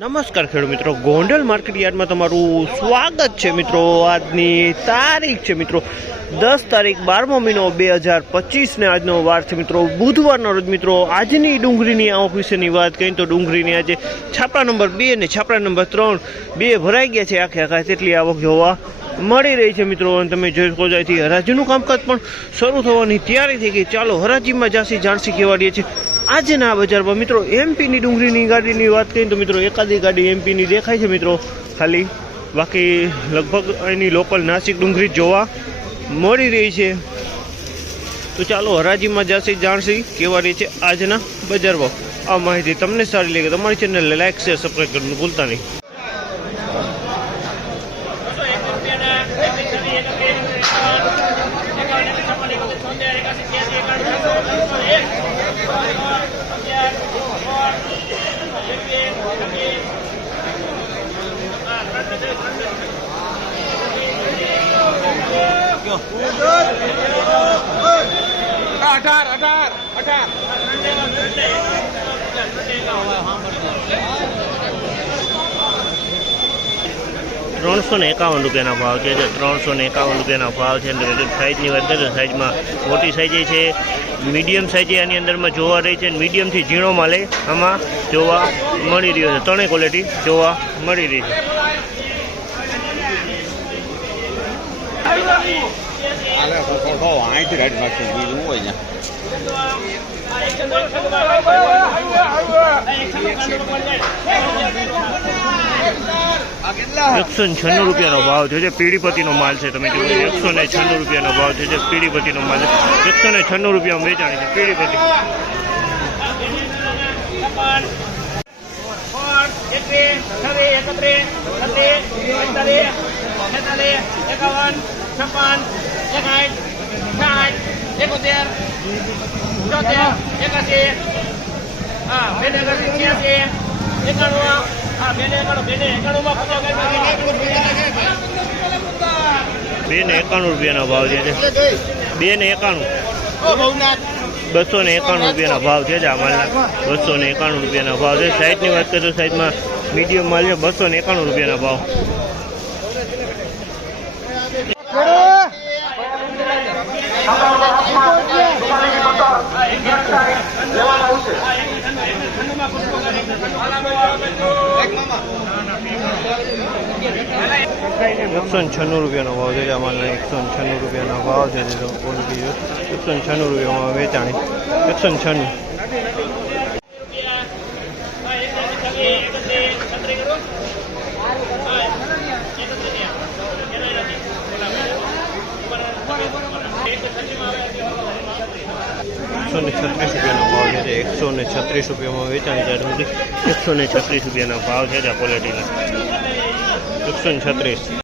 નમસ્કાર ખેડૂત મિત્રો. ગોંડલ માર્કેટ યાર્ડમાં તમારું સ્વાગત છે મિત્રો. આજની તારીખ છે મિત્રો. દસ તારીખ બારમો મહિનો બે હજાર પચીસને આજનો વાર છે મિત્રો. બુધવારનો રોજ મિત્રો આજની ડુંગળીની આવક વિશેની વાત કરીએ તો ડુંગળીની આજે છાપરા નંબર બે અને છાપરા નંબર ત્રણ બે ભરાઈ ગયા છે. આખે આખા તેટલી આવક જોવા મળી રહી છે મિત્રો અને તમે જોઈ શકો છો હરાજીનું કામકાજ પણ શરૂ થવાની તૈયારી થઈ ગઈ. ચાલો હરાજીમાં જાસી જાણસી કહેવાડીએ છીએ. આજના બજારમાં મિત્રો એમપીની ડુંગળીની ગાડીની વાત કરીએ તો મિત્રો એકાદી ગાડી એમપીની દેખાય છે મિત્રો. ખાલી બાકી લગભગ અહીંની લોકલ નાસિક ડુંગળી જોવા મળી રહી છે. તો ચાલો હરાજીમાં જાસી જાણસી કહેવાડીએ છે આજના બજારમાં. આ માહિતી તમને સારી લાગે તમારી ચેનલને લાઇક શેર, સબસ્ક્રાઈબ કરવાનું ભૂલતા નહીં. અઢાર અઢાર અઢાર. ત્રણસો ને એકાવન રૂપિયાના ભાવ છે એટલે ત્રણસો ને એકાવન રૂપિયાના ભાવ છે જો સાઇઝની વાત કરીએ સાઇઝમાં મોટી સાઇઝ છે મીડિયમ સાઇઝ આની અંદરમાં જોવા રહી છે મીડિયમથી ઝીણો માલે આમાં જોવા મળી રહ્યો છે ત્રણેય ક્વોલિટી જોવા મળી રહી છે હોય એકસો ને છન્નું રૂપિયાનો ભાવ છે. જે પીડીપતિનો માલ છે તમે જોયું એકસો ને છન્નું રૂપિયાનો ભાવ છે જે પીડીપતિનો માલ છે. એકસો ને છન્નું રૂપિયામાં વેચાણ છે પીડીપતિ. એકાવન છપ્પન એકાઠ સાઠ એકોતેર ચોતેર એકાસી હા બે ને એકાસી છ્યાસી એકાણું બે ને એકાણું રૂપિયાનો ભાવ છે બે ને એકાણું. બસો ને એકાણું રૂપિયાના ભાવ છે અમારા આ બસો ને એકાણું રૂપિયાના ભાવ છે. સાઈઝની વાત કરીએ તો સાઈઝમાં મીડિયમ માલ છે. બસો ને એકાણું રૂપિયાના ભાવ. એકસો ને છન્નું રૂપિયાનો ભાવ છે આ માલના એકસો ને છન્નું રૂપિયાનો ભાવ છે એકસો ને છન્નું રૂપિયામાં વેચાણી એકસો છન્નું એકસો ને છત્રીસ રૂપિયાનો ભાવ છે એકસો ને છત્રીસ રૂપિયામાં વેચાણી છે એકસો ને છત્રીસ રૂપિયાના ભાવ છે આ ક્વોલિટીના એકસો છત્રીસ